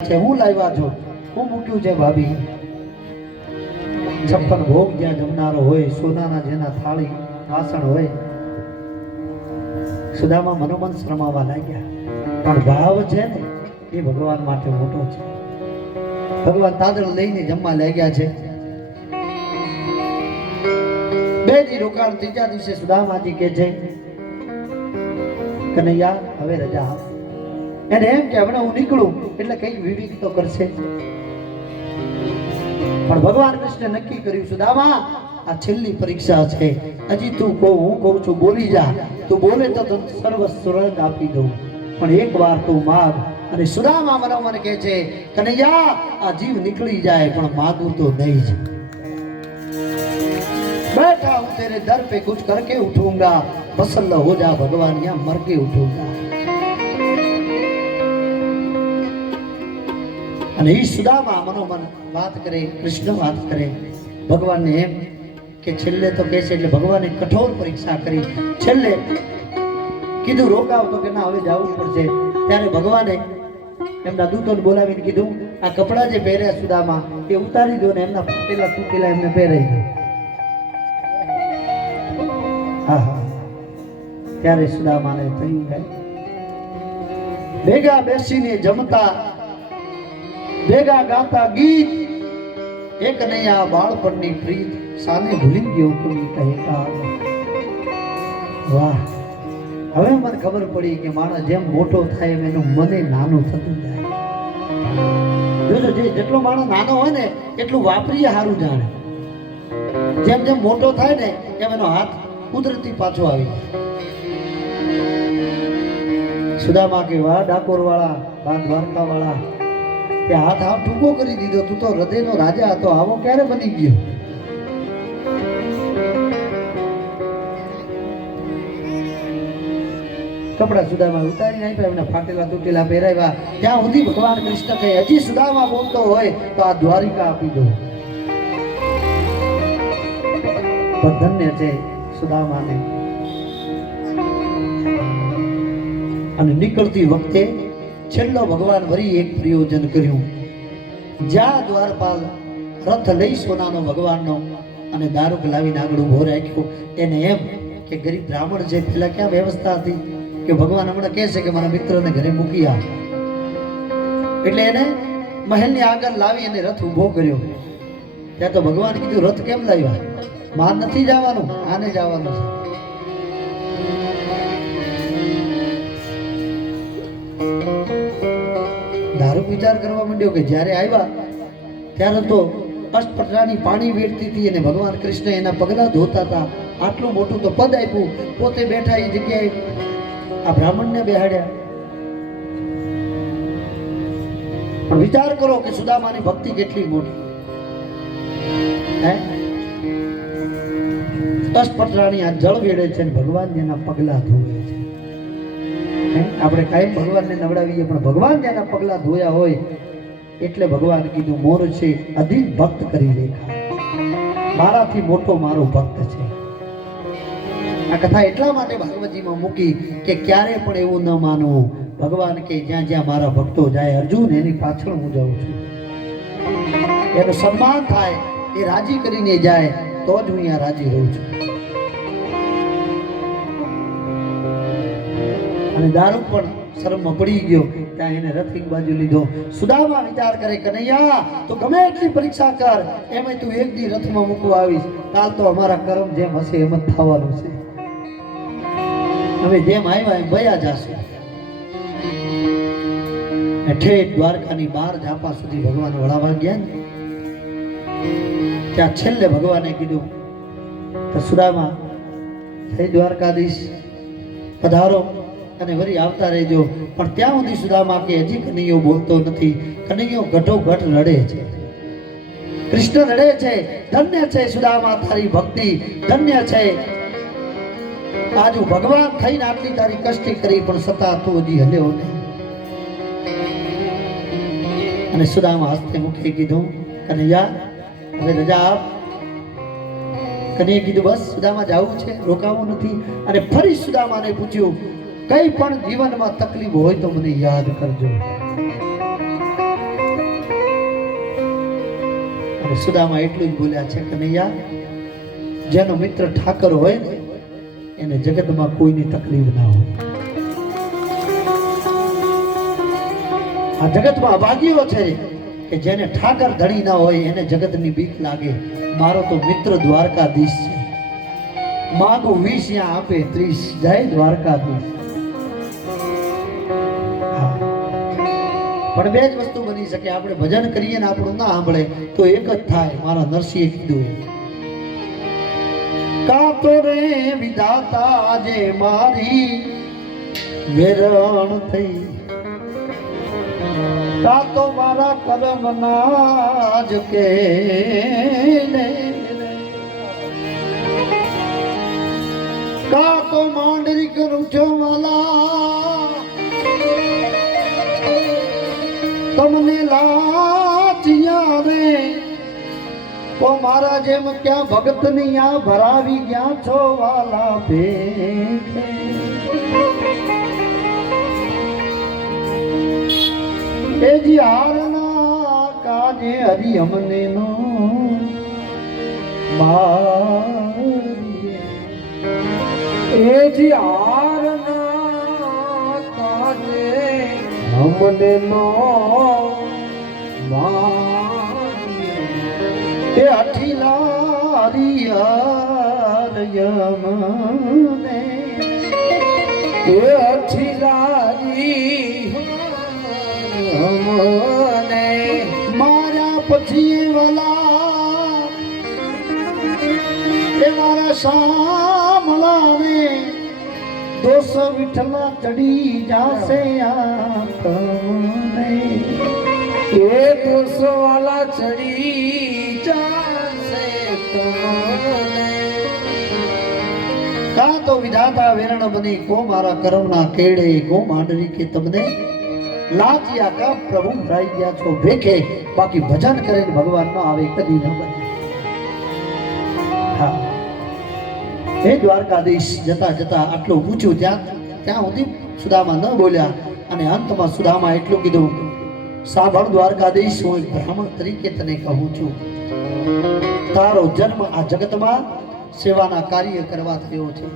છે હું લાવ્યા છો હું મૂક્યું છે ભાભી 56 ભોગ જ્યાં જમનારો હોય સોનાના જેના થાળી વાસણ હોય સુદામા મનોમન શ્રમાવા લાગ્યા પણ ભાવ છે ને એ ભગવાન માટે મોટો છે ભગવાન તાદળ લઈને જમવા લાગ્યા છે બે દી રોકાણ ત્રીજા દિવસે સુદામાજી કે છે કનૈયા હવે રજા આપ એને એમ કે હમણાં હું નીકળું એટલે કઈ વિવેક તો કરશે પણ ભગવાન કૃષ્ણ નક્કી કર્યું સુદામા આ છેલ્લી પરીક્ષા છે હજી તું હું કહું છું બોલી જા તું બોલે તો તને સર્વ સ્વર્ગ આપી દઉં પણ એકવાર તું માગ અને સુદામા મનોમન કહે છે કનૈયા આ જીવ નીકળી જાય પણ માગું તો નહીં જ बैठा हूं तेरे दर पे कुछ करके उठूंगा पसंद हो जा भगवान यहाँ मर के उठूंगा અને ઈ સુદામા મનોમન વાત કરે કૃષ્ણ વાત કરે ભગવાનને એમ કે છેલ્લે તો કહે છે એટલે ભગવાને કઠોર પરીક્ષા કરી છેલ્લે કીધું રોકાવ તો કે ના હવે જવું પડશે ત્યારે ભગવાને એમના દૂતોને બોલાવીને કીધું આ કપડા જે પહેર્યા સુદામા એ ઉતારી દો ને એમના ફાટેલા તૂટેલા એમને પહેરાવી દો હા હા ત્યારે સુદામાને થયું કે ભેગા બેસીને જમતા ભેગા ગાતા ગીત એક નહીં આ બાળપણની પ્રીત સાને ભૂલી ગયો કોઈ કહેતા વાહ હવે મને ખબર પડી કે માણસ જેમ મોટો થાય એમ એનું મને નાનું થતું જાય જોજો જેટલો માણસ નાનો હોય ને એટલું વાપરીએ સારું જાણે જેમ જેમ મોટો થાય ને એમ એનો હાથ કુદરતી પાછો આવી સુદામા કે વાહ ડાકોર વાળા વાહ દ્વારકા વાળા તે હાથ હાથ ટૂંકો કરી દીધો તું તો હૃદયનો રાજા હતો આવો ક્યારે બની ગયો કપડા સુદામા ઉતારી નાખ્યા એમને ફાટેલા તૂટેલા પહેરાવ્યા જ્યાં સુધી ભગવાન કૃષ્ણ કહે હજી સુદામા બોલતો હોય તો આ દ્વારિકા આપી દો પણ ધન્ય છે સુદામાને અને નીકળતી વખતે છેલ્લો ભગવાન વરી એક પ્રયોજન કર્યું જ્યાં દ્વારપાલ રથ લઈ સોનાનો ભગવાનનો અને દારૂક લાવીને આગળ ઉભો રાખ્યો એને એમ કે ગરીબ બ્રાહ્મણ છે પેલા ક્યાં વ્યવસ્થા હતી કે ભગવાન હમણાં કહે છે કે મારા મિત્રને ઘરે મૂકી આવ એટલે એને મહેલની આગળ લાવી અને રથ ઉભો કર્યો ત્યાં તો ભગવાન કીધું રથ કેમ લાવ્યા માર નથી જવાનું આને જવાનું છે દારૂ વિચાર કરવા માંડ્યો કે જ્યારે આવ્યા ત્યારે તો અષ્ટપટરાની પાણી વેડતી હતી અને ભગવાન કૃષ્ણ એના પગલા ધોતા હતા આટલું મોટું તો પદ આપ્યું પોતે બેઠા એ જગ્યાએ આ બ્રાહ્મણને બેહાડ્યા પણ વિચાર કરો કે સુદામાની ભક્તિ કેટલી મોટી હે અષ્ટપટરાની આ જળ વેડે છે અને ભગવાન જેના પગલા ધોવે છે આપણે કાયમ ભગવાનને નવડાવીએ પણ ભગવાન જેના પગલા ધોયા હોય એટલે ભગવાન કીધું મોર છે અધિક ભક્ત કરી રેખા મારાથી મોટો મારો ભક્ત છે આ કથા એટલા માટે ભાગવતજીમાં મૂકી કે ક્યારે પણ એવું ન માનવું ભગવાન કે જ્યાં જ્યાં મારા ભક્તો જાય અર્જુન એની પાછળ હું જાઉં છું એનું સન્માન થાય એ રાજી કરીને જાય તો જ હું અહીંયા રાજી રહું છું અને દારૂ પણ શરમમાં પડી ગયો ત્યાં એને રથ એક બાજુ લીધો સુદામા વિચાર કરે કનૈયા તો ગમે એટલી પરીક્ષા કર એમાં તું એક દી રથમાં મૂકવા આવીશ કાલ તો અમારા કર્મ જેમ હશે એમ જ થવાનું છે હવે જેમ આવ્યા એમ ભયા જશે ઠેઠ દ્વારકાની 12 ઝાપા સુધી ભગવાન વળાવા ગયા ને ત્યાં છેલ્લે ભગવાને કીધું કે સુદામા હે દ્વારકાધીશ પધારો અને વરી આવતા રહેજો પણ ત્યાં સુધી સુદામા કે હજી કનૈયો બોલતો નથી કનૈયો ઘટોઘટ રડે છે કૃષ્ણ રડે છે ધન્ય છે સુદામા તારી ભક્તિ ધન્ય છે આજુ ભગવાન થઈને આટલી તારી કષ્ટી કરી પણ છતાં તું હજી હલ્યો નહીં અને સુદામા હસ્તે મુખે કીધું કનૈયા હવે રજા આપ કનૈયે કીધું બસ સુદામા જવું છે રોકાવું નથી અને ફરી સુદામાને પૂછ્યું કઈ પણ જીવનમાં તકલીફ હોય તો મને યાદ કરજો અને સુદામા એટલું જ બોલ્યા છે કનૈયા, જેનો મિત્ર ઠાકર હોય ને એને જગતમાં કોઈની તકલીફ ના હોય. આ જગતમાં અભાગ્યો છે કે જેને ઠાકર ધણી ના હોય એને જગતની બીક લાગે. મારો તો મિત્ર દ્વારકાધીશ છે, માગું 20 યા આપે 30. જય દ્વારકાધીશ. પણ બે જ વસ્તુ બની શકે, આપણે ભજન કરીએ ને આપણું ના સાંભળે તો એક જ થાય. મારા નરસિંહે કીધું કા તો રે વિધાતા આજે મારી વેરણ થઈ, કા તો મારા કર્મ ના જ કે કા તો માંડરી કરું છો વાલા તમને લાજિયા રે. તો મારા જેમ ક્યાં ભગત ની આ ભરાવી ગયા છો વાલા ભેખે. એ જી હારના કાજે હરી અમને નો મારીએ. એ જી હારના કાજે અમને નો મારીએ. એ અઠીલારી યમને એ અઠીલારી અમને મારા પછી વાલા એ મારા સામલાને દોષ વિઠલા ચડી જાશે આ તમને. એ દોષ વાલા ચડી જાશે તમને. કા તો વિધાતા વેરણ બની કો મારા કર્મના કેડે કો માંડરી કે તમને લાજિયા કા પ્રભુ ભરાઈ ગયા છો ભેખે. બાકી ભજન કરીને ભગવાન નો આવે કદી ન બને. હા, હે દ્વારકાધીશ જતા જતા આટલું પૂછ્યું ત્યાં સુધી સુદામા ન બોલ્યા. અને અંતમાં સુદામા એટલું કીધું, સાંભળ દ્વારકાધીશ, હું એક બ્રાહ્મણ તરીકે તને કહું છું, તારો જન્મ આ જગતમાં સેવાના કાર્ય કરવા થયો છે.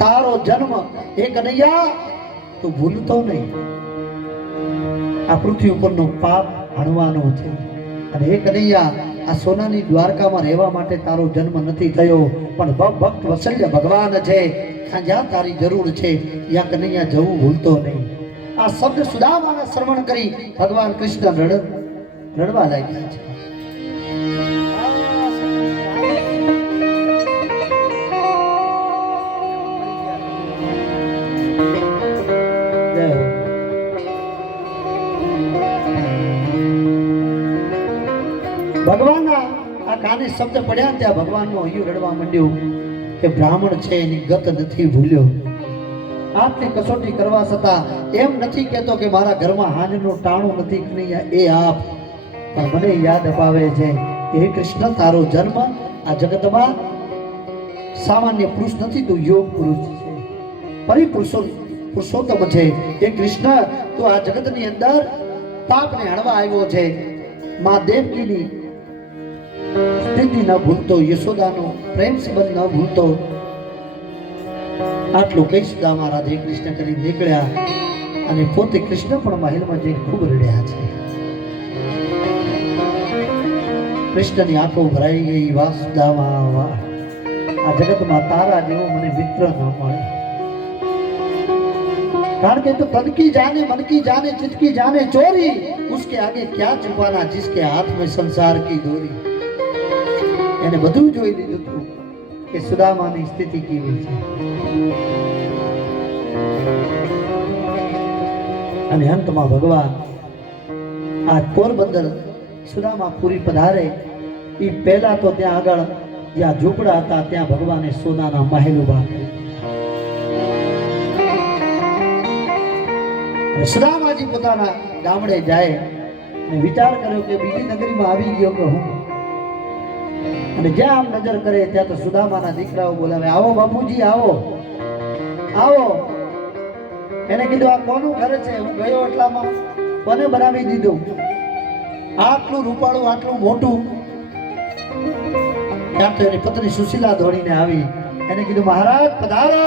તારો જન્મ એક કનૈયા તું ભૂલતો નહીં. આ પૃથ્વી ઉપરનો પાપ હણવાનો છે. અને એ કનૈયા આ સોનાની દ્વારકામાં રહેવા માટે તારો જન્મ નથી થયો, પણ ભક્ત વત્સલ્ય ભગવાન છે. જ્યાં તારી જરૂર છે ત્યાં કનૈયા જવું ભૂલતો નહીં. આ શબ્દ સુદામાના શ્રવણ કરી ભગવાન કૃષ્ણ રડવા લાગ્યા છે. ભગવાનના આ કાને શબ્દ પડ્યા ત્યાં ભગવાનનો હૈયું રડવા માંડ્યું કે બ્રાહ્મણ છે એની ગત નથી ભૂલ્યો. આપની કસોટી કરવા છતાં એમ નથી કહેતો કે મારા ઘરમાં હાંજનું ટાણું નથી કનૈયા એ આપ, પણ મને યાદ અપાવે છે હે કૃષ્ણ, તારો જન્મ આ જગતમાં સામાન્ય પુરુષ નથી, તું યોગ પુરુષ છે, પુરુષોત્તમ છે. હે કૃષ્ણ, તું આ જગતની અંદર પાપને હણવા આવ્યો છે. મા દેવકીની સ્થિતિ ન ભૂલતો, યશોદાનો પ્રેમ સંબંધ ન ભૂલતો. આટલું કઈ સુદામા રાધે કૃષ્ણ કરી નીકળ્યા. અને પોતે કૃષ્ણ પણ મહેલમાં જઈને ખૂબ રડ્યા છે. કૃષ્ણની આંખો ભરાઈ ગઈ. વાહ સુદામા વાહ, આ જગતમાં તારા જેવો મને મિત્ર ન મળે. કારણ કે તો તન की जाने मन की जाने चित की जाने चोरी, उसके आगे क्या छुपाना जिसके हाथ में संसार की डोरी. એને બધું જોઈ લીધું હતું કે સુદામાની સ્થિતિ કેવી છે. અને અંતમાં ભગવાન આ પોરબંદર સુદામાપુરી પધારે એ પહેલા તો ત્યાં આગળ જ્યાં ઝૂંપડા હતા ત્યાં ભગવાને સોનાના મહેલ ઉભા કર્યા. સુદામાજી પોતાના ગામડે જાય અને વિચાર કર્યો કે બીજી નગરીમાં આવી ગયો કે હું. અને જ્યાં આમ નજર કરે ત્યાં તો સુદામાના દીકરાઓ બોલાવે, આવો બાપુજી આવો આવો. એને કીધું આ કોનું ઘર છે? હું ગયો એટલામાં કોને બનાવી દીધું? આટલું રૂપાળું આટલું મોટું ત્યાં તો એની પત્ની સુશીલા દોડીને આવી એને કીધું મહારાજ પધારો